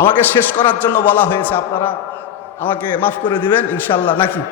আমাকে শেষ করার জন্য বলা হয়েছে, আপনারা আমাকে মাফ করে দিবেন ইনশাআল্লাহ, নাকি?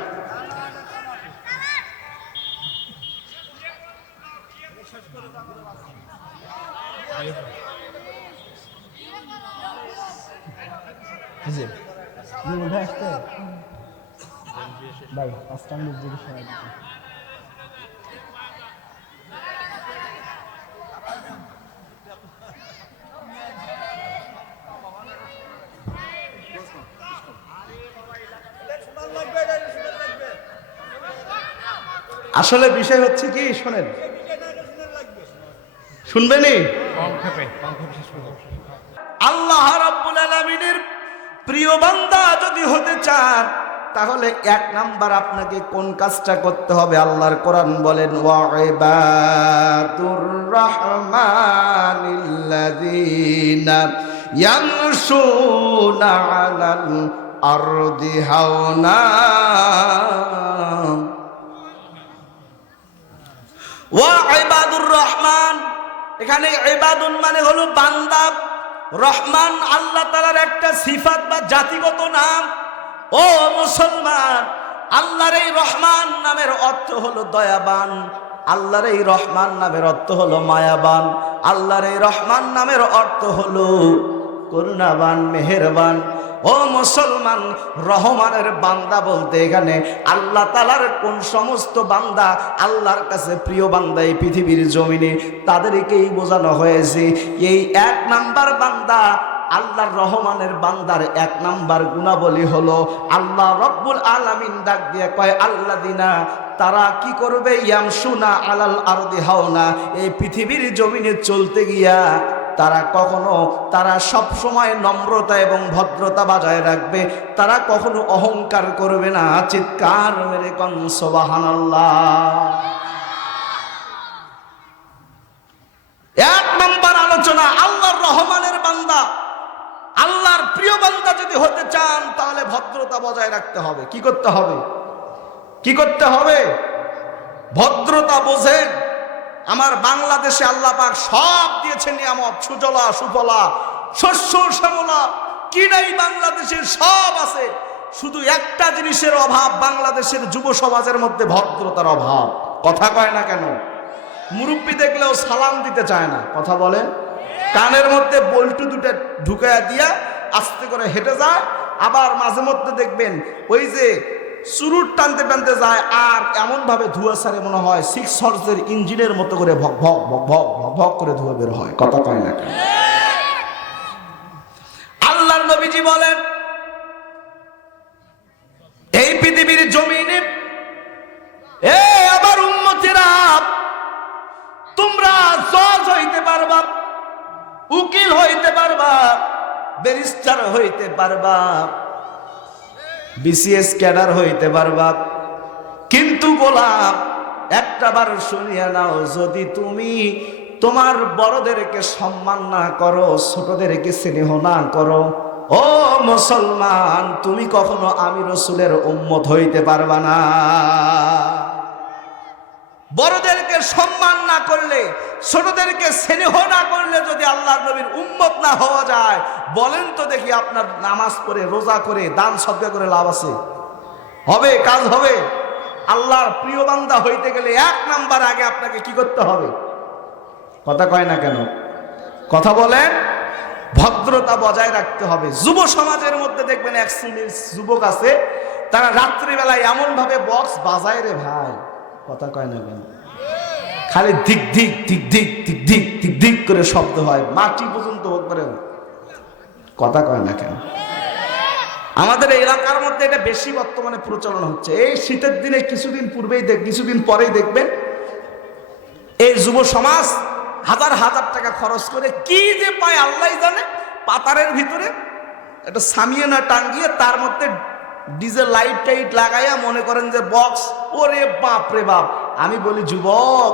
আসলে বিষয় হচ্ছে কি, শোনেন, শুনবেনি? আল্লাহ রাব্বুল আলামিনের প্রিয় বান্দা যদি হতে চান, তাহলে এক নাম্বার আপনাকে কোন কাজটা করতে হবে? আল্লাহর কোরআন বলেন, ওয়া ইবাদুর রাহমানিল্লাযীনা ইয়ামশুনা আলাল আরদি হাওনা। ওয়া ইবাদুর রহমান, এখানে ইবাদুন মানে হলো বান্দা, রহমান আল্লাহ তাআলার একটা সিফাত বা জাতিগত নাম। ও মুসলমান, আল্লাহর এই রহমান নামের অর্থ হলো দয়াবান, আল্লাহর এই রহমান নামের অর্থ হলো মায়াবান, আল্লাহর এই রহমান নামের অর্থ হলো করুণাবান, মেহেরবান। ও মুসলমান, রহমানের বান্দা বলতে এখানে আল্লাহ তাআলার কোন সমস্ত বান্দা আল্লাহর কাছে প্রিয় বান্দা এই পৃথিবীর জমিনে, তাদেরকেই বোঝানো হয়েছে। এই এক নাম্বার বান্দা, আল্লাহর রহমানের বান্দার এক নাম্বার গুণাবলী হলো, আল্লাহ রব্বুল আলামিন ডাক দিয়ে কয়, আল্লাযিনা, তারা কি করবে? ইয়ামশুনা আলাল আরদি হাওনা, এই পৃথিবীর জমিনে চলতে গিয়া তারা সব সময় নম্রতা এবং ভদ্রতা বজায় রাখবে, তারা কখনো অহংকার করবে না। চিৎকার মেরে কোন সুবহানাল্লাহ। এক নম্বর আলোচনা, আল্লাহর রহমানের বান্দা, আল্লাহর প্রিয় বান্দা যদি হতে চান, তাহলে ভদ্রতা বজায় রাখতে হবে। কি করতে হবে? কি করতে হবে? ভদ্রতা বোঝেন। আমার বাংলাদেশে আল্লাহ পাক সব দিয়েছেন নিয়ামত, সুজলা সুফলা, শস্য শ্যামলা, কি নাই বাংলাদেশের সব আছে। শুধু একটা জিনিসের অভাব, বাংলাদেশের যুব সমাজের মধ্যে ভদ্রতার অভাব। কথা কয় না কেন? মুরব্বী দেখলেও সালাম দিতে চায় না। কথা বলেন? কানের মধ্যে বল্টু দুটো ঢুকাইয়া দিয়া আস্তে করে হেঁটে যায়। আবার মাঝে মধ্যে দেখবেন ওই যে চুরুট টানতে টানতে যায়, আর এমন ভাবে ধোঁয়া ছাড়ে মনে হয় 6 হর্সের ইঞ্জিনের মতো করে ভক ভক ভক ভক ভক ভক করে ধোঁয়া বের হয়। কথা কয় না কেন? আল্লাহর নবীজি বলেন, এই পৃথিবীর জমিনে এ আবার উম্মতেরা, তোমরা জজ হইতে পারবা, উকিল হইতে পারবা, ব্যারিস্টার হইতে পারবা, বিসিএস ক্যাডার হইতে পারবা, কিন্তু গোলাম একটা বার শুনিয়া নাও, যদি তুমি তোমার বড়দেরকে সম্মান না করো, ছোটদেরকে স্নেহ না করো, ও মুসলমান, তুমি কখনো আমি রাসূলের উম্মত হইতে পারবা না। বড়দেরকে সম্মান না করলে, ছোটদেরকে স্নেহ না করলে যদি আল্লাহর নবীর উম্মত না হওয়া যায়, বলেন তো দেখি, আপনার নামাজ পড়ে, রোজা করে, দান সদকা করে লাভ আছে? হবে? কাজ হবে? আল্লাহর প্রিয় বান্দা হইতে গেলে এক নাম্বার আগে আপনাকে কি করতে হবে? কথা কয় না কেন? কথা বলেন। ভদ্রতা বজায় রাখতে হবে। যুব সমাজের মধ্যে দেখবেন এক শ্রেণীর যুবক আছে, তারা রাত্রিবেলায় এমন ভাবে বক্স বাজায় রে ভাই, কথা কয় না কেন? খালি দিক দিক দিক দিক দিক দিক দিক দিক করে শব্দ হয়, মাটি পর্যন্ত হোক করে। কথা কয় না কেন? আমাদের এই এলাকার মধ্যে এটা বেশি বর্তমানে প্রচলন হচ্ছে। এই শীতের দিনে কিছুদিন পরেই দেখবেন এই যুব সমাজ হাজার হাজার টাকা খরচ করে কি যে পায় আল্লাহ জানে, পাতারের ভিতরে একটা সামিয়ানা টাঙ্গিয়ে তার মধ্যে ডিজে লাইট টাইট লাগাইয়া মনে করেন যে বক্স। ওরে বাপ রে বাপ! আমি বলি, যুবক,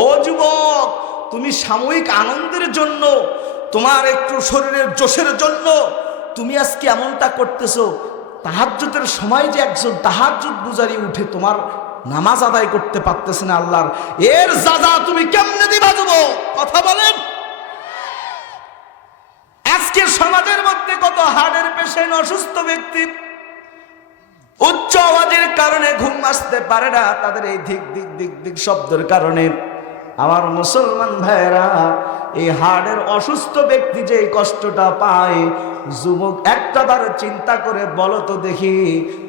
ও যুবক, তুমি সাময়িক আনন্দের জন্য, তোমার একটু শরীরের জোশের জন্য তুমি আজকে এমনটা করতেছো। তাহাজ্জুদের সময় যে একজন তাহাজ্জুদ গুজারি উঠে তোমার নামাজ আদায় করতে পারতেছে না, আল্লাহর এর সাজা তুমি কেমনে দিবা যুবক? কথা বলেন। আজকে সমাজের মধ্যে কত আসেন অসুস্থ ব্যক্তি, উচ্চ আওয়াজের কারণে ঘুম আসতে পারে না, তাদের এই ধিক ধিক ধিক ধিক শব্দের কারণে। আমার মুসলমান ভাইরা, এই হার্টের অসুস্থ ব্যক্তি যে কষ্টটা পায়, যুবক একটাবার চিন্তা করে বলো তো দেখি,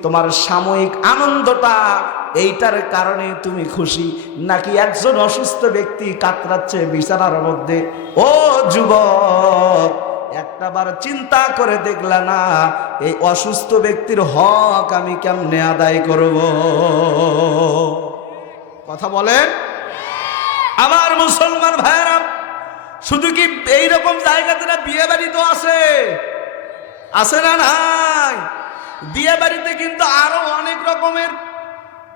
তোমার সাময়িক আনন্দটা এইটার কারণে তুমি খুশি, নাকি একজন অসুস্থ ব্যক্তি কাতরাচ্ছে বিছানার মধ্যে? ও যুবক, একটাবার চিন্তা করে দেখলা না এই অসুস্থ ব্যক্তির হক আমি কেমনে আদায় করব? কথা বলেন আমার মুসলমান ভাইরা। শুধু কি এইরকম জায়গাতে না, বিয়ে বাড়ি তো আছে, আছে না নাই? বিয়ে বাড়িতে কিন্তু আরো অনেক রকমের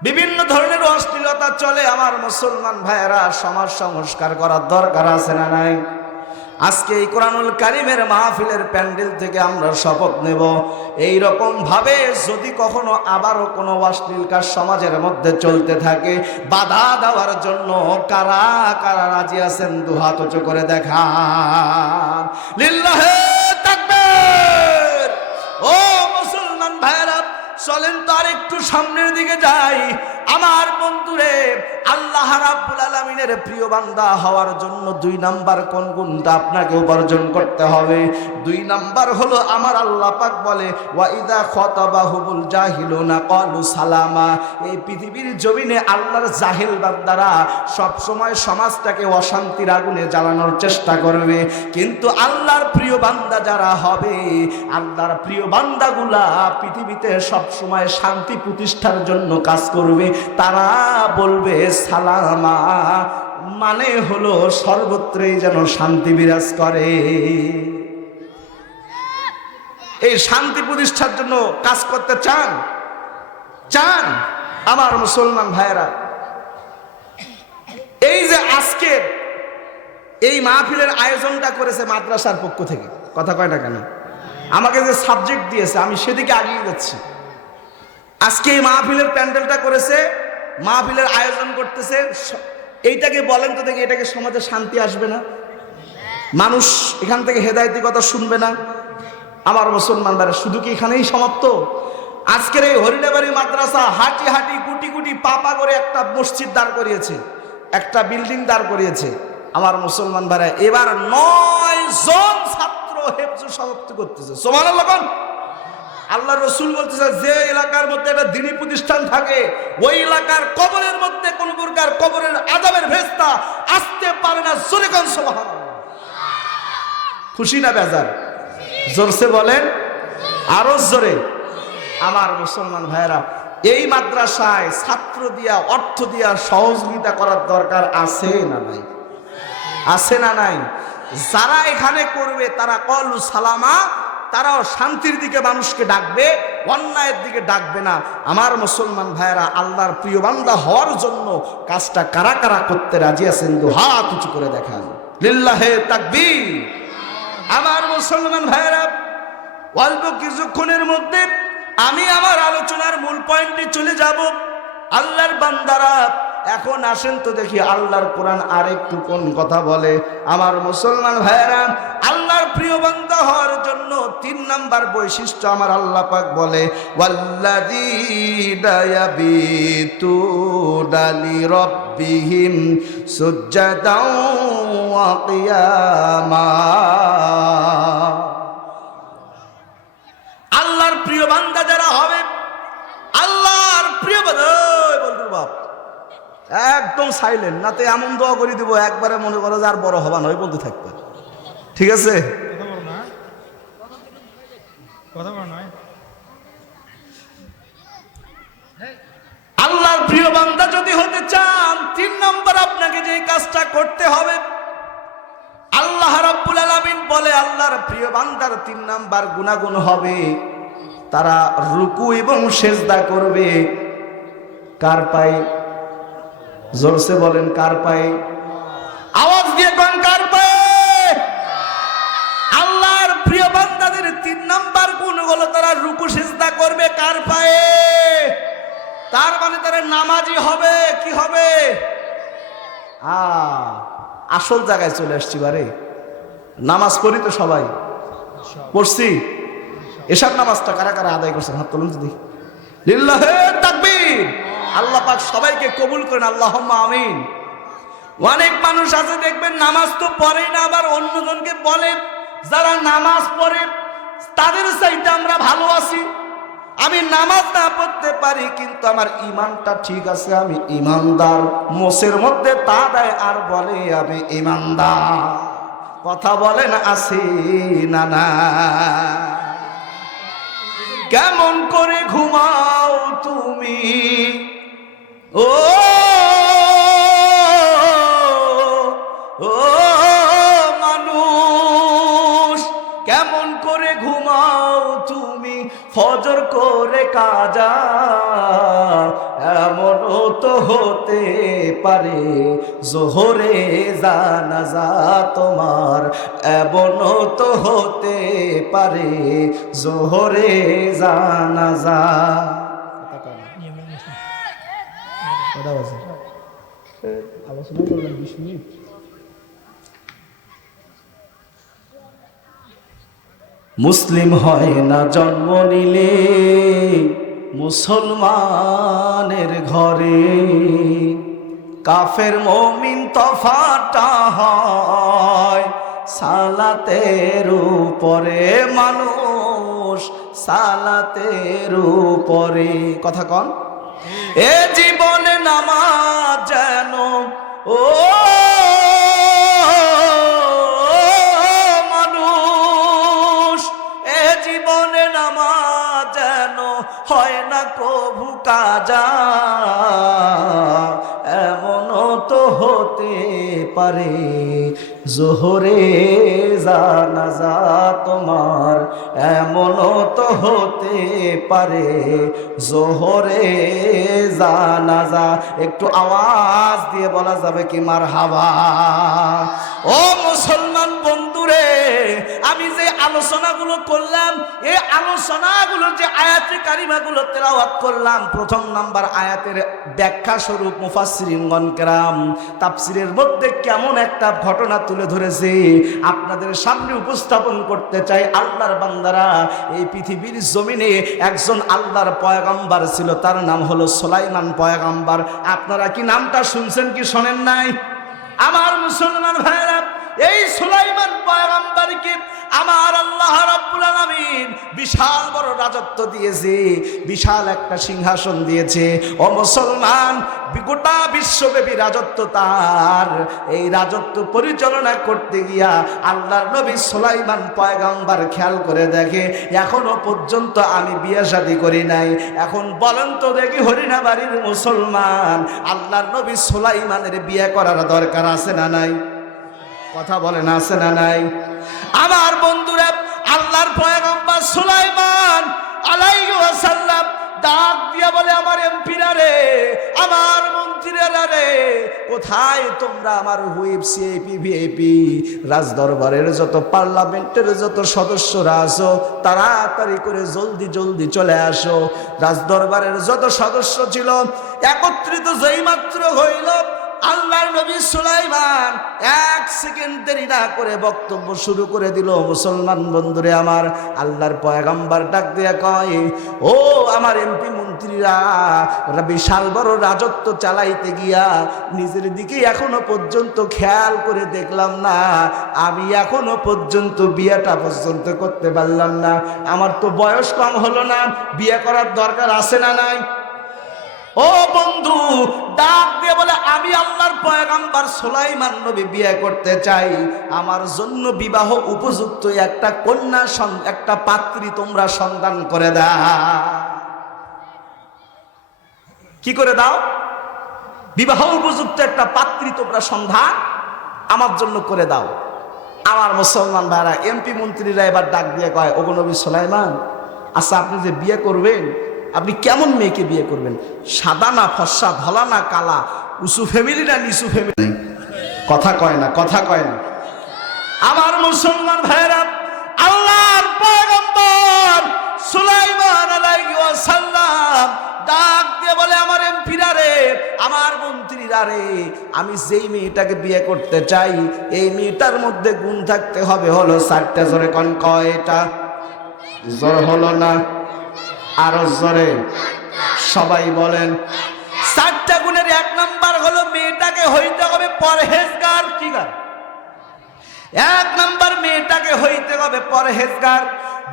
বিভিন্ন ধরনের অশ্লীলতা চলে। আমার মুসলমান ভাইয়েরা, সমাজ সংস্কার করার দরকার আছে না নাই? আজকে এই কোরআনুল কারীমের মাহফিলের প্যান্ডেল থেকে আমরা শপথ নেব, এই রকম ভাবে যদি কখনো আবারও কোনো অশ্লীল কাজ সমাজের মধ্যে চলতে থাকে, বাধা দেওয়ার জন্য কারা কারা রাজি আছেন দুহাত উঁচু করে দেখান। লিল্লাহে তাকবীর। ও মুসলমান ভাইরা, চলেন তো আর একটু সামনের দিকে যাই। আমার বন্ধুরে, আল্লাহ রাব্বুল আলামিনের প্রিয় বান্দা হওয়ার জন্য 2 নাম্বার কোন গুণটা আপনাকে উপার্জন করতে হবে? 2 নাম্বার হলো, আমার আল্লাহ পাক বলে, ওয়া ইযা খাতাবাহুমুল জাহিলুনা ক্বালু সালামা। এই পৃথিবীর জমিনে আল্লাহর জাহিল বান্দারা সব সময় সমাজটাকে অশান্তির আগুনে জ্বালানোর চেষ্টা করবে, কিন্তু আল্লাহর প্রিয় বান্দা যারা হবে, আল্লাহর প্রিয় বান্দাগুলা পৃথিবীতে সব সময় শান্তি প্রতিষ্ঠার জন্য কাজ করবে। তারা বলবে সালামা, মানে হলো সর্বত্রই যেন শান্তি বিরাজ করে। এই শান্তি প্রতিষ্ঠার জন্য কাজ করতে চান? চান আমার মুসলমান ভাইয়েরা? এই যে আজকের এই মাহফিলের আয়োজনটা করেছে মাদ্রাসার পক্ষ থেকে, কথা কয় না কেন? আমাকে যে সাবজেক্ট দিয়েছে আমি সেদিকে আগিয়ে যাচ্ছি। আজকে এই মাহফিলের প্যান্ডেলটা করেছে, মাহফিলের আয়োজন করতেছে, এইটাকে বলেন তো দেখি, এটাকে সমাজে শান্তি আসবে না? মানুষ এখান থেকে হেদায়েতি কথা শুনবে না? আমার মুসলমান ভাইরা, শুধু কি এখানেই সমাপ্ত? আজকের এই হরিণাবাড়ি মাদ্রাসা হাঁটি হাঁটি কুটি কুটি পাপা করে একটা মসজিদ দাঁড় করিয়েছে, একটা বিল্ডিং দাঁড় করিয়েছে। আমার মুসলমান ভাইরা, এবার 9 জন ছাত্র হেফজ সমাপ্তি করতেছে। সুবহানাল্লাহ। আল্লাহ রসুল বলতেছে, যে এলাকার মধ্যে একটা দ্বীনি প্রতিষ্ঠান থাকে, ওই এলাকার কবরের মধ্যে কোন প্রকার কবরের আযাবের ভেস্তা আসতে পারে না। জোরে কোন সুবহানাল্লাহ। খুশি না বেজার? জোরসে বলেন, আরো জোরে। আমার মুসলমান ভাইরা, এই মাদ্রাসায় ছাত্র দিয়া, অর্থ দিয়া সহযোগিতা করার দরকার আছে না নাই? আছে না নাই? যারা এখানে করবে তারা ক্বালু সালামা, তারাও শান্তির দিকে মানুষকে ডাকবে, অন্যায়ের দিকে ডাকবে না। আমার মুসলমান ভাইয়েরা, আল্লাহর প্রিয় বান্দা হওয়ার জন্য কাজটা কারা কারা করতে রাজি আছেন? হাত উঁচু করে দেখান। লিল্লাহে তাকবীর। আমার মুসলমান ভাইয়েরা, অল্প কিছুক্ষণের মধ্যে আমি আমার আলোচনার মূল পয়েন্টে চলে যাব। আল্লাহর বান্দারা, এখন আসেন তো দেখি আল্লাহর কোরআন আরেকটু কোন কথা বলে। আমার মুসলমান ভাইয়েরা, আল্লাহর প্রিয় বান্দা হওয়ার জন্য 3 নাম্বার বৈশিষ্ট্য আমার আল্লাহ পাক বলে, ওয়াল্লাযীনা ইয়াবিতুনা লিরাব্বিহিম সুজদাও ওয়া কিয়ামা। আল্লাহর প্রিয় বান্দা যারা হবে, আল্লাহর প্রিয় বান্দা, বন্ধুর বাপ একদম সাইলেন্ট, নাতে এমন দোয়া করে দিব একবারে মনে করো যে আর বড় হবা নয়, বলতে থাকবে। ঠিক আছে? আল্লাহর প্রিয় বান্দা যদি হতে চান, 3 নম্বর আপনাকে যে কাজটা করতে হবে, আল্লাহ রাব্বুল আলামিন বলে আল্লাহর প্রিয় বান্দার 3 নাম্বার গুনাহগুণ হবে, তারা রুকু এবং সেজদা করবে। কার পায়ে? জোরসে বলেন, কার পায়ে? আওয়াজ দিয়ে কোন কার পায়ে? আল্লাহর প্রিয় বান্দাদের 3 নাম্বার গুণ হলো তারা রুকু সেজদা করবে কার পায়ে? তার মানে তারা নামাজি হবে। কি হবে? আসল জায়গায় চলে আসছি। বারে নামাজ পড়ি তো সবাই, পড়ছি এশার নামাজটা কারা কারা আদায় করছেন হাত তুলুন যদি। লিল্লাহে তাকবীর। আল্লাহ পাক সবাইকে কবুল করেন, আল্লাহুম্মা আমিন। অনেক মানুষ আছে দেখবেন নামাজ তো পড়েই না, আবার অন্যজনকে বলে যারা নামাজ পড়ে তাদের চাইতে আমরা ভালো আছি। আমি নামাজ না পড়তে পারি কিন্তু আমার ঈমানটা ঠিক আছে, আমি ঈমানদার। মোষের মধ্যে তা দেয় আর বলে আমি ঈমানদার। কথা বলেন আছে না না? কেমন করে ঘুমাও তুমি ও ও মানুষ, কেমন করে ঘুমাও তুমি ফজর করে কাজা? এমনও তো হতে পারে জোহরে জানাজা তোমার, এমনও তো হতে পারে জোহরে জানাজা। আলোচনা করলাম 20 মিনিট। মুসলিম হয় না জন্ম নিলে মুসলমানের ঘরে, কাফের মুমিন তফাৎটা হয় সালাতের উপরে। মানুষ সালাতের উপরে। কথা কন। এ জীবনে নামাজ যেন ও মানুষ, এ জীবনে নামাজ যেন হয় না কভু কাজা। এমনও তো হতে পারে জোহরে জানাজা তোমার, এমনও তো হতে পারে জোহরে জানাজা। একটু আওয়াজ দিয়ে বলা যাবে কি মারহাবা? ও মুসলমান বন্ধুরে, আমি যে আলোচনাগুলো করলাম, এই আলোচনাগুলো যে আয়াতে কারিমাগুলো তেলাওয়াত করলাম, প্রথম নাম্বার আয়াতের ব্যাখ্যা স্বরূপ মুফাসসিরিনগণ কেরাম তাফসীরের মধ্যে কেমন একটা ঘটনা তুলে ধরেছে আপনাদের সামনে উপস্থাপন করতে চাই। আল্লাহর বান্দারা, এই পৃথিবীর জমিনে একজন আল্লাহর পয়গম্বর ছিল, তার নাম হলো সুলাইমান পয়গম্বর। আপনারা কি নামটা শুনছেন কি শোনেন নাই? আমার মুসলমান ভাইরা, এই সুলাইমান পয়গম্বরকে আমার আল্লাহ রাব্বুল আলামিন বিশাল বড় রাজত্ব দিয়েছে, বিশাল একটা সিংহাসন দিয়েছে। ও মুসলমান, গোটা বিশ্বব্যাপী রাজত্ব তার। এই রাজত্ব পরিচালনা করতে গিয়া আল্লাহর নবী সুলাইমান পয়গম্বর খেয়াল করে দেখে, এখনো পর্যন্ত আমি বিয়ে শাদী করি নাই। এখন বলেন তো দেখি হরিণা বাড়ির মুসলমান, আল্লাহর নবী সুলাইমানের বিয়ে করার দরকার আছে না নাই? কথা বলেন আছে না নাই? আমার বন্ধুরা, আল্লাহর পয়গম্বর সুলাইমান আলাইহিস সালাম ডাক দিয়া বলে, আমার এমপিরা রে, আমার মন্ত্রীরা রে, কোথায় তোমরা? আমার হুইপ, সিআইপি, ভিআইপি, রাজদরবারের যত পার্লামেন্টের যত সদস্যরা আছো, তাড়াতাড়ি করে জলদি জলদি চলে আসো। রাজদরবারের যত সদস্য ছিল একত্রিত যেই মাত্র হইল, আল্লাহর নবী সুলাইমান এক সেকেন্ড দেরি না করে বক্তব্য শুরু করে দিল। মুসলমান বন্ধুরে আমার, আল্লাহর পয়গম্বর ডাক দিয়ে কয়, ও আমার এমপি মন্ত্রীরা, বিশাল বড় রাজত্ব চালাইতে গিয়া নিজের দিকে এখনো পর্যন্ত খেয়াল করে দেখলাম না, আমি এখনো পর্যন্ত বিয়েটা পর্যন্ত করতে পারলাম না। আমার তো বয়স কম হলো না, বিয়ে করার দরকার আছে না নাই? ও বন্ধু ডাক দিয়ে বলে, আমি আল্লাহর পয়গম্বর সুলাইমান নবী বিয়ে করতে চাই, আমার জন্য বিবাহ উপযুক্ত একটা কন্যা, একটা পাত্রী তোমরা সন্ধান করে দাও। কি করে দাও? বিবাহ উপযুক্ত একটা পাত্রী তোমরা সন্ধান আমার জন্য করে দাও। আমার মুসলমান ভাইরা, এমপি মন্ত্রীরা এবার ডাক দিয়ে কয়, ওগো নবী সুলাইমান, আচ্ছা আপনি যে বিয়ে করবেন, আপনি কেমন মেয়েকে বিয়ে করবেন? সাদা না ফর্সা, ধলা না কালা, উঁচু ফ্যামিলি না নিচু ফ্যামিলি? কথা কয় না, কথা কয় না। আমার মুসলমান ভাইরা, আল্লাহর পয়গম্বর সুলাইমান আলাইহিস সালাম ডাক দিয়ে বলে, আমার এমপিরা রে, আমার মন্ত্রীরা রে, আমি যেই মেয়েটাকে বিয়ে করতে চাই, এই মেয়েটার মধ্যে গুণ থাকতে হবে হলো 4টা। জোরে কোন কয়টা? জোর হলো না, আরো জোরে সবাই বলেন। 4টা গুণের 1 নাম্বার হলো মেয়েটাকে হইতে হবে পরহেজগার। কি গান? 1 নাম্বার মেয়েটাকে হইতে হবে পরহেজগার।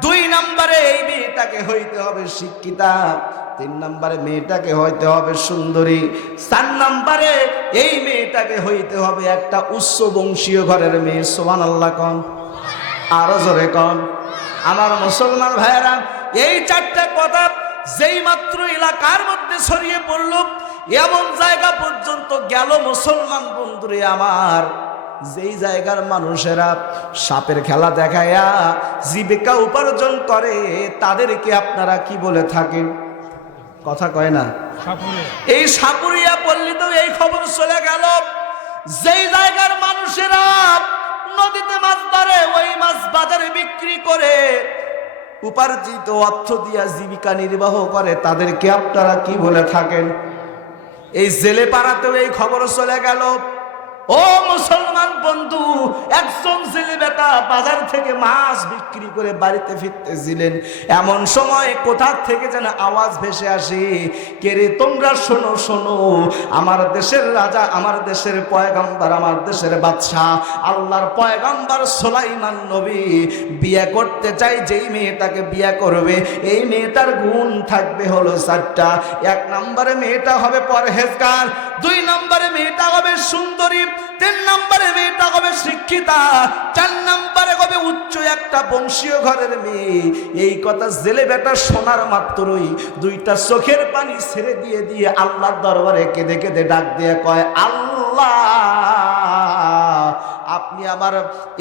2 নাম্বারে এই মেয়েটাকে হইতে হবে শিক্ষিতা। 3 নাম্বারে মেয়েটাকে হইতে হবে সুন্দরী। 4 নাম্বারে এই মেয়েটাকে হইতে হবে একটা উচ্চ বংশীয় ঘরের মেয়ে। সুবহানাল্লাহ কোন, আরো জোরে কোন। আমার মুসলমান ভাইয়েরা, এই 4টা কথা যেই মাত্র এলাকার মধ্যে ছড়িয়ে পড়ল, এমন জায়গা পর্যন্ত গেল মুসলমান বন্ধুরে আমার, যেই জায়গার মানুষেরা সাপের খেলা দেখায়া জীবিকা উপার্জন করে তাদেরকে আপনারা কি বলে থাকেন? কথা কয় না? এই সাপুরিয়া পল্লীতেও এই খবর চলে গেল। যেই জায়গার মানুষেরা নদীতে মাছ ধরে, ওই মাছ বাজারে বিক্রি করে উপার্জিত অর্থ দিয়া জীবিকা নির্বাহ করে, তাদেরকে আপনারা কি বলে থাকেন? এই জেলে পাড়াতেও এই খবর চলে গেল। ও মুসলমান বন্ধু, একজন জেলে বেটা বাজার থেকে মাছ বিক্রি করে বাড়িতে ফিরতেছিলেন, এমন সময় কোথা থেকে যেন আওয়াজ ভেসে আসে, কে রে তোমরা শোনো শোনো, আমার দেশের রাজা, আমার দেশের পয়গম্বর, আমার দেশের বাদশাহ আল্লাহর পয়গম্বর সুলাইমান নবী বিয়ে করতে চাই। যেই মেয়েটাকে বিয়ে করবে এই মেয়েটার গুণ থাকবে হলো 4টা। 1 নম্বরে মেয়েটা হবে পরহেজগার, 2 নম্বরে মেয়েটা হবে সুন্দরী, 3 নম্বরে মেয়েটা হবে শিক্ষিতা, 4 নম্বরে হবে উচ্চ একটা বংশীয় ঘরের মেয়ে। এই কথা জেলে বেটা শোনার মাত্রই 2টা চোখের পানি ছেড়ে দিয়ে দিয়ে আল্লাহর দরবারে কেঁদে কেঁদে ডাক দিয়ে কয়, আল্লাহ আপনি আমার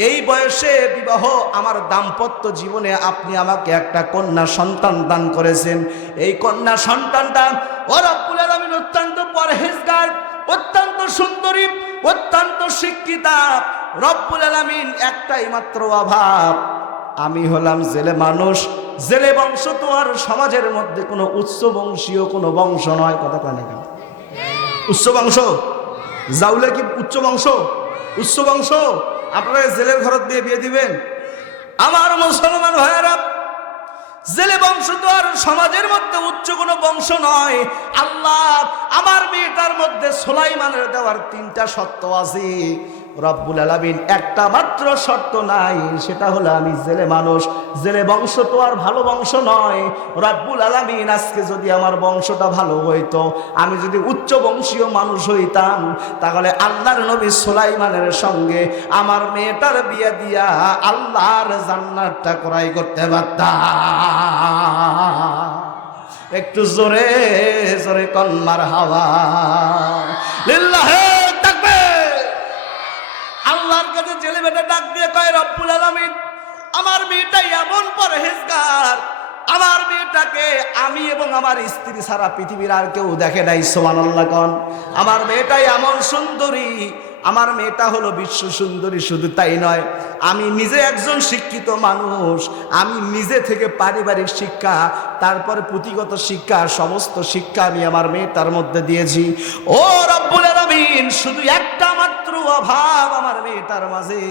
এই বয়সে বিবাহ, আমার দাম্পত্য জীবনে আপনি আমাকে একটা কন্যা সন্তান দান করেছেন। এই কন্যা সন্তানটা ও রব্বুল আলামিন অত্যন্ত পরহেজগার, অত্যন্ত সুন্দরী, অত্যন্ত শিক্ষিতা। রব্বুল আলামিন একটাই মাত্র অভাব, আমি হলাম জেলে মানুষ। জেলে বংশ তো আর সমাজের মধ্যে কোনো উচ্চ বংশীয় কোনো বংশ নয়। কথা কয় না কেন? উচ্চ বংশ যাওলে কি উচ্চ বংশ? উচ্চ বংশ আপনারা জেলের ঘরত দিয়ে বিয়ে দিবেন? আমার মুসলমান ভাইয়েরা, জেলে বংশ তো আর সমাজের মধ্যে উচ্চ কোনো বংশ নয়। আল্লাহ আমার মেয়েটার মধ্যে সুলাইমানের দেওয়ার 3টা শর্ত আছে। রব্বুল আলামিন একটা মাত্র শর্ত নাই, সেটা হলো আমি জেলে মানুষ। জেলে বংশ তো আর ভালো বংশ নয়। রব্বুল আলামিন আজকে যদি আমার বংশটা ভালো হইতো, আমি যদি উচ্চ বংশীয় মানুষ হইতাম, তাহলে আল্লাহর নবী সুলাইমানের সঙ্গে আমার মেয়েটার বিয়ে দিয়া আল্লাহর জান্নাতটা ক্রয় করতে পারতাম। একটু জোরে জোরে কোন মারহাবা, লিল্লাহি তাকবীর। আল্লাহর কাছে জেলে বেটা ডাক দিয়ে কয়, রব্বুল আলামিন আমার মেয়েটা এমন পরহেজগার, আমার মেয়েটাকে আমি এবং আমার স্ত্রী সারা পৃথিবীর আর কেউ দেখে নাই। সুবহানাল্লাহ কোন। আমার মেয়েটা এমন সুন্দরী, আমার মেয়েটা হলো বিশ্ব সুন্দরী। শুধু তাই নয়, আমি নিজে একজন শিক্ষিত মানুষ, আমি নিজে থেকে পারিবারিক শিক্ষা, তারপরে পুঁথিগত শিক্ষা, সমস্ত শিক্ষা আমি আমার মেয়েটার মধ্যে দিয়েছি। ও রব্বুল আলামিন, শুধু একটা মাত্র অভাব আমার মেয়েটার মাঝে,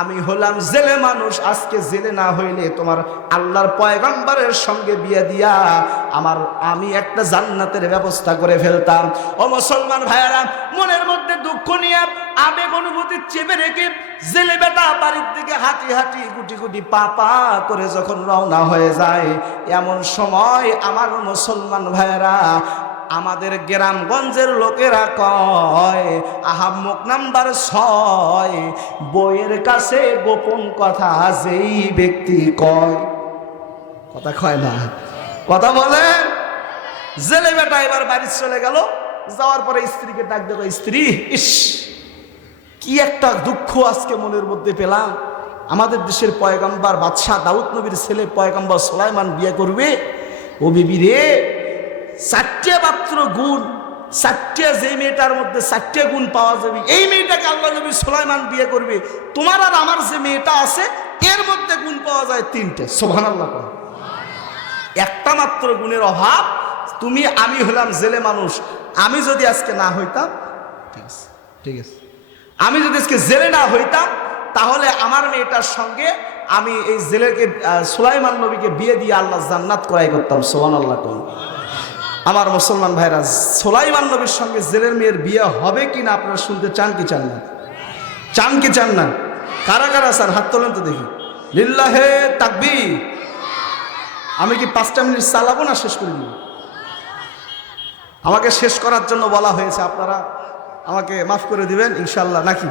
আমি হলাম জেলে মানুষ। আজকে জেলে না হইলে তোমার আল্লাহর পয়গম্বরের সঙ্গে বিয়ে দিয়া আমি একটা জান্নাতের ব্যবস্থা করে ফেলতাম। ও মুসলমান ভাইয়েরা, মনের মধ্যে দুঃখ নিয়ে আবেগ অনুভূতি চেপে রেখে জেলে বেটা বাড়ির দিকে হাঁটি হাঁটি গুটি গুটি পা পা করে যখন রওনা হয়ে যায়, এমন সময় আমার মুসলমান ভাইয়েরা, আমাদের গ্রামগঞ্জের লোকেরা কয়, আহাম্মক নাম্বার 6, বইয়ের কাছে গোপন কথা যেই ব্যক্তি কয়। কথা কয় না? কথা বলে। জেলে বেটা এবার বাড়ি চলে গেল। যাওয়ার পরে স্ত্রীকে ডাক দেব, স্ত্রী, ইস কি একটা দুঃখ আজকে মনের মধ্যে পেলাম। আমাদের দেশের পয়গম্বর বাদশাহ দাউদ নবীর ছেলে পয়গম্বর সুলাইমান বিয়ে করবে। ও বিবি রে, 4টে মাত্র গুণ, 4টে, যে মেয়েটার মধ্যে 4টে গুণ পাওয়া যাবে, এই মেয়েটাকে আল্লাহ নবী সুলাইমান বিয়ে করবে। তোমার আর আমার যে মেয়েটা আছে এর মধ্যে গুণ পাওয়া যায় 3টে। সুবহানাল্লাহ। একটা মাত্র গুণের অভাব। তুমি আমি হলাম জেলে মানুষ, আমি যদি আজকে না হইতাম, ঠিক আছে, ঠিক আছে, আমি যদি আজকে জেলে না হইতাম, তাহলে আমার মেয়েটার সঙ্গে আমি এই জেলেকে সুলাইমান নবীকে বিয়ে দিয়ে আল্লাহ জান্নাত করাই করতাম। সুবহানাল্লাহ। আমার মুসলমান ভাইরা, সুলাইমান নবীর সঙ্গে জেলের মেয়ের বিয়ে হবে কিনা আপনারা শুনতে চান কি চান না? চান কি চান না? কারা কারা স্যার হাত তোলেন তো দেখি। লিল্লাহে তাকবীর। আমি কি 5টা মিনিট চালাবো না শেষ করে দিব? আমাকে শেষ করার জন্য বলা হয়েছে, আপনারা আমাকে মাফ করে দিবেন ইনশাল্লাহ, নাকি?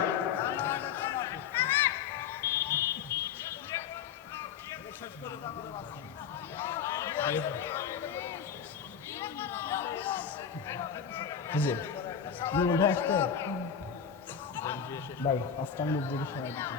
ভাই 5টা মিনিট যদি সময় দিতে।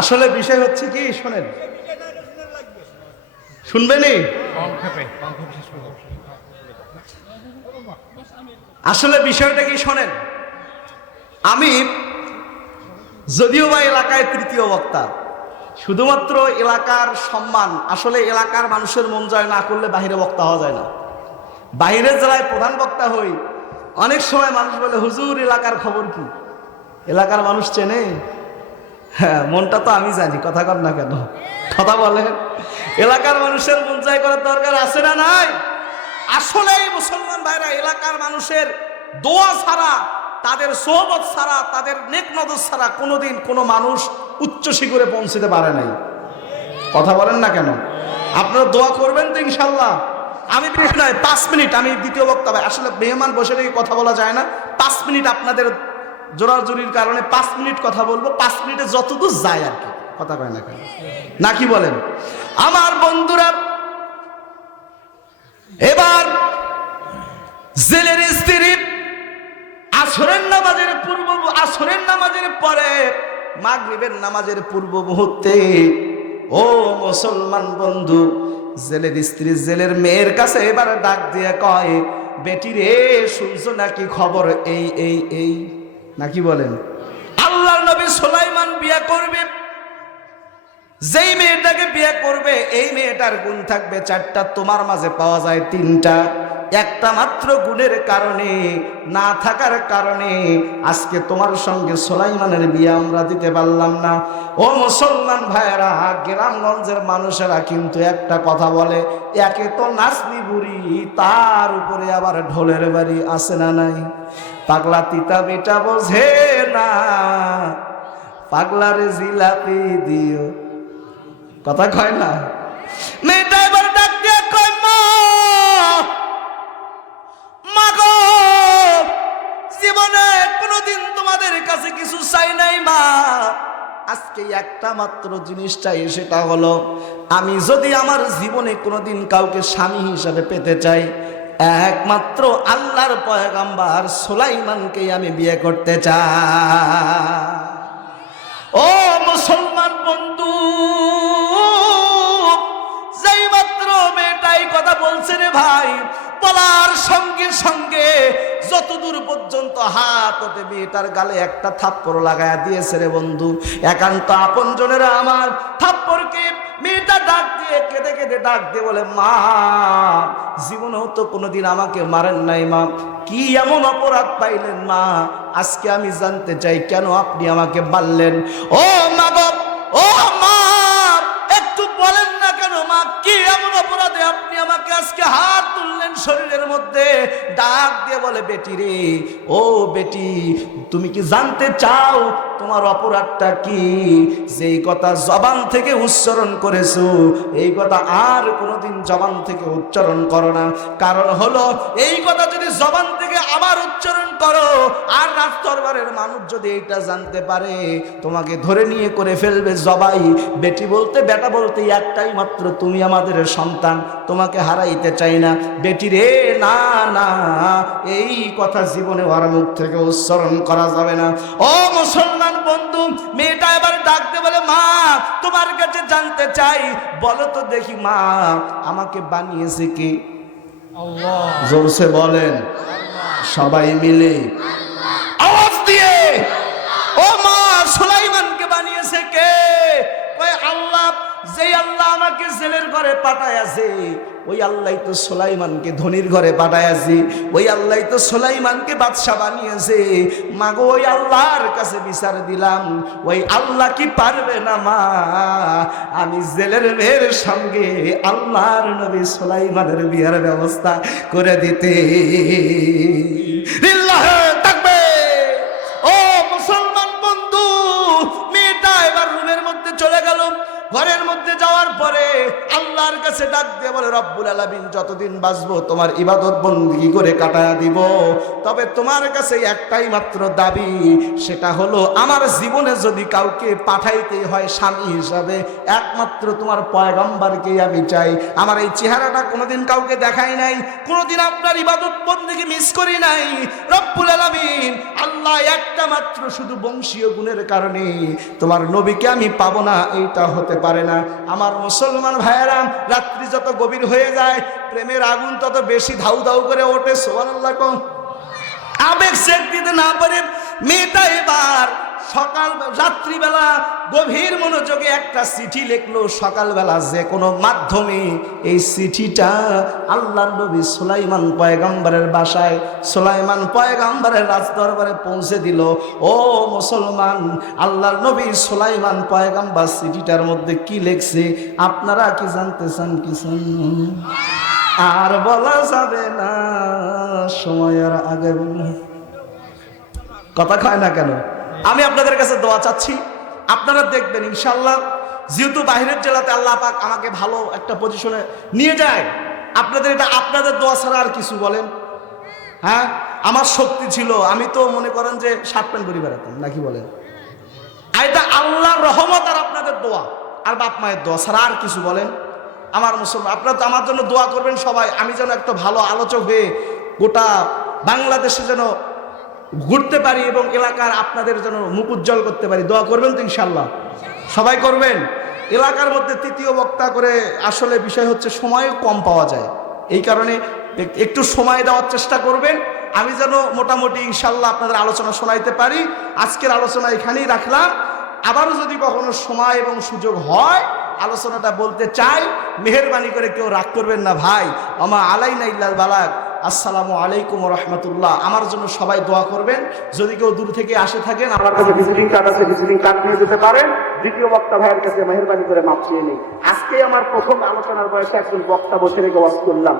আসলে বিষয় হচ্ছে কি, শোনেন, শুনবেনি? আসলে বিষয়টা কি শোনেন, আমি যদিও বা এলাকায় তৃতীয় বক্তা, শুধুমাত্র এলাকার সম্মান, আসলে এলাকার মানুষের মন জয় না করলে বাহিরে বক্তা হওয়া যায় না। বাহিরের জেলায় প্রধান বক্তা হই, অনেক সময় মানুষ বলে হুজুর এলাকার খবর কি? এলাকার মানুষ চেনে? হ্যাঁ, মনটা তো আমি জানি, কথা কর না কেন? কথা বলেন। এলাকার মানুষের মন জয় করার দরকার আছে না নাই? আসলে মুসলমান ভাইরা, এলাকার মানুষের দোয়া ছাড়া, তাদের সোহবত ছাড়া, তাদের নেক নজর ছাড়া কোনোদিন কোনো মানুষ উচ্চ শিখরে পৌঁছতে পারে নাই। কথা বলেন না কেন? আপনারা দোয়া করবেন তো ইনশাল্লাহ। আমি বেশি নয় 5 মিনিট, আমি দ্বিতীয় বক্তা ভাই, আসলে মেহমান বসে রেখে কথা বলা যায় না। 5 মিনিট আপনাদের জোরাজুরির কারণে 5 মিনিট কথা বলবো। 5 মিনিটে যতদূর যায় আর কি, কথা কয় না কেন, নাকি বলেন? আমার বন্ধুরা, এবার জেলের স্ত্রী আসরের নামাজের পরে মাগরিবের নামাজের পূর্ব মুহূর্তে, ও মুসলমান বন্ধু, জেলের স্ত্রী জেলের মেয়ের কাছে এবার ডাক দিয়ে কয়, বেটি রে, শুনছো নাকি খবর? এই এই এই, নাকি বলেন? আল্লাহর নবী সুলাইমান বিয়ে করবে। যেই মেয়েটাকে বিয়ে করবে, এই মেয়েটার গুণ থাকবে 4টা, তোমার মাঝে পাওয়া যায় 3টা। একটা মাত্র গুণের কারণে, না থাকার কারণে আজকে তোমার সঙ্গে সুলাইমানের বিয়ে আমরা দিতে পারলাম না। ও মুসলমান ভাইয়েরা, গ্রামগঞ্জের মানুষেরা কিন্তু একটা কথা বলে, একে তো নাচনি বুড়ি, তার উপরে আবার ঢোলের বাড়ি, আছে না নাই? পাগলা তিতা বেটা বোঝে না, পাগলারে জিলাপি দিও, কথা কয় না? মেয়েটা এবার ডাক দিয়ে কয়, মা গো, জীবনে কোনোদিন তোমাদের কাছে কিছু চাই নাই মা, আজকে একটা মাত্র জিনিস চাই, সেটা হলো আমি যদি আমার জীবনে কোনোদিন কাউকে স্বামী হিসাবে পেতে চাই, একমাত্র আল্লাহর পয়গম্বর সুলাইমানকে আমি বিয়ে করতে চাই। ও মুসলমান বন্ধু, যেই মাত্র মেয়েটাই কথা বলছে রে ভাই, বলার সঙ্গে সঙ্গে যতদূর পর্যন্ত হাত হতে মেয়েটার গালে একটা থাপ্পড় লাগায়া দিয়েছে রে বন্ধু। একান্ত আপনজনেরা আমার, থাপ্পড়কে মেয়েটা ডাক দিয়ে কেঁদে কেঁদে ডাক দিয়ে বলে, মা, জীবনেও তো কোনোদিন আমাকে মারেন নাই মা, কি এমন অপরাধ পাইলেন মা? আজকে আমি জানতে চাই কেন আপনি আমাকে মারলেন? ও মা গো, ও মা, একটু বলেন না কেন মা, কি এমন অপরাধে আপনি আমাকে আজকে হাত তুললেন শরীরের মধ্যে? ডাক দিয়ে বলে, বেটি রে, ও বেটি, তুমি কি জানতে চাও তোমার অপরাধটা কি? যেই কথা জবান থেকে উচ্চারণ করেছো, এই কথা আর কোনোদিন জবান থেকে উচ্চারণ করো না। কারণ হলো, এই কথা যদি জবান থেকে আবার উচ্চারণ করো, আর রাজ দরবারের মানুষ যদি এইটা জানতে পারে, তোমাকে ধরে নিয়ে করে ফেলবে জবাই। বেটি বলতে, বেটা বলতে একটাই মাত্র, তুমি আমাদের সন্তান, তোমাকে হারাইতে চাই না। বেটি রে, না না, এই কথা জীবনে ওর মুখ থেকে উচ্চারণ করা যাবে না। ও মুসলমান বন্ধু, মেয়েটা এবার ডাকতে বলে, মা, তোমার কাছে জানতে চাই, বলো তো দেখি মা, আমাকে বানিয়েছে কে? আল্লাহ। জোরসে বলেন, সবাই মিলে আওয়াজ দিয়ে, ও মা, সুলাইমানকে বানিয়েছে কে? কয় আল্লাহ। আমাকে জেলের ঘরে পাঠাইয়াছে, ওই আল্লাহ তো সুলাইমানকে ধনির ঘরে পাঠাইয়াছে, ওই আল্লাহ তো সুলাইমানকে বাদশা বানিয়েছে। মাগো ওই আল্লাহর কাছে বিচার দিলাম, ওই আল্লাহ কি পারবে না মা আমি জেলের মেয়ের সঙ্গে আল্লাহর নবী সুলাইমানের বিয়ার ব্যবস্থা করে দিতে? লিল্লাহে তাকবীর। ও মুসলমান বন্ধু, মেয়েটা এবার রুমের মধ্যে চলে গেল। ঘরের মধ্যে যাওয়ার পরে আল্লাহর কাছে ডাক দিয়ে বলে, রব্বুল আলামিন যতদিন বাঁচবো তোমার ইবাদত বন্দেগী করে কাটায়া দিব, তবে তোমার কাছে একটাই মাত্র দাবি, সেটা হলো আমার জীবনে যদি কাউকে পাঠাইতে হয় স্বামী হিসাবে, একমাত্র তোমার পয়গম্বরকেই আমি চাই। আমার এই চেহারাটা কোনোদিন কাউকে দেখাই নাই, কোনোদিন আপনার ইবাদত বন্দেগী মিস করি নাই। রব্বুল আলামিন আল্লাহ একটা মাত্র শুধু বংশীয় গুণের কারণে তোমার নবীকে আমি পাবো না, এইটা হতে পারে না। আমার মুসলমান ভাইয়েরা, রাত্রি যত গভীর হয়ে যায় প্রেমের আগুন তত বেশি ধাউ ধাউ করে ওঠে। সুবহানাল্লাহ। কম আবেগ সেট দিতে না পারে মেয়েটা এবার রাত্রিবেলা গভীর মনোযোগে একটা চিঠি লিখলো। সকালবেলা যে কোনো মাধ্যমে এই চিঠিটা আল্লাহর নবী সুলাইমান পয়গম্বরের বাসায়, সুলাইমান পয়গম্বরের রাজদরবারে পৌঁছে দিল। ও মুসলমান, আল্লাহর নবী সুলাইমান পয়গম্বর চিঠিটার মধ্যে কি লিখছে আপনারা কি জানতে চান? কি চান? আর বলা যাবে না, সময়ের আগে কথা কয় না কেন? আমি আপনাদের কাছে দোয়া চাচ্ছি, আপনারা দেখবেন ইনশাআল্লাহ, যেহেতু বাইরের জেলাতে আল্লাহ পাক আমাকে ভালো একটা পজিশনে নিয়ে যায়, আপনাদের এটা আপনাদের দোয়া ছাড়া আর কিছু বলেন? হ্যাঁ, আমার শক্তি ছিল, আমি তো মনে করেন যে শার্ট প্যান্ট পরে বেড়াতাম নাকি বলেন? এটা আল্লাহর রহমত আর আপনাদের দোয়া আর বাপ মায়ের দোয়া ছাড়া আর কিছু বলেন? আমার মুসলমান, আপনারা তো আমার জন্য দোয়া করবেন সবাই, আমি যেন একটা ভালো আলোচক হয়ে গোটা বাংলাদেশে যেন ঘুরতে পারি এবং এলাকার আপনাদের যেন মুখ উজ্জ্বল করতে পারি। দোয়া করবেন তো ইনশাল্লাহ? সবাই করবেন। এলাকার মধ্যে তৃতীয় বক্তা করে আসলে বিষয় হচ্ছে সময় কম পাওয়া যায়, এই কারণে একটু সময় দেওয়ার চেষ্টা করবেন, আমি যেন মোটামুটি ইনশাল্লাহ আপনাদের আলোচনা শোনাইতে পারি। আজকের আলোচনা এখানেই রাখলাম, আবারও যদি কখনো সময় এবং সুযোগ হয় আলোচনাটা বলতে চাই, মেহেরবানি করে কেউ রাগ করবেন না ভাই। আমা আলাইনা ইল্লাল বালাগ। আসসালামু আলাইকুম ওয়া রাহমাতুল্লাহ। আমার জন্য সবাই দোয়া করবেন। যদি কেউ দূর থেকে আসে থাকেন, আমার কাছে ভিজিটিং কার্ড আছে, ভিজিটিং কার্ড নিয়ে যেতে পারেন। দ্বিতীয় বক্তা ভাইয়ের কাছে মেহেরবানি করে মাপ চেয়ে নিই। আজকে আমার প্রথম আলোচনার বয়সে একজন বক্তা বসে রেখে ওয়াজ করলাম।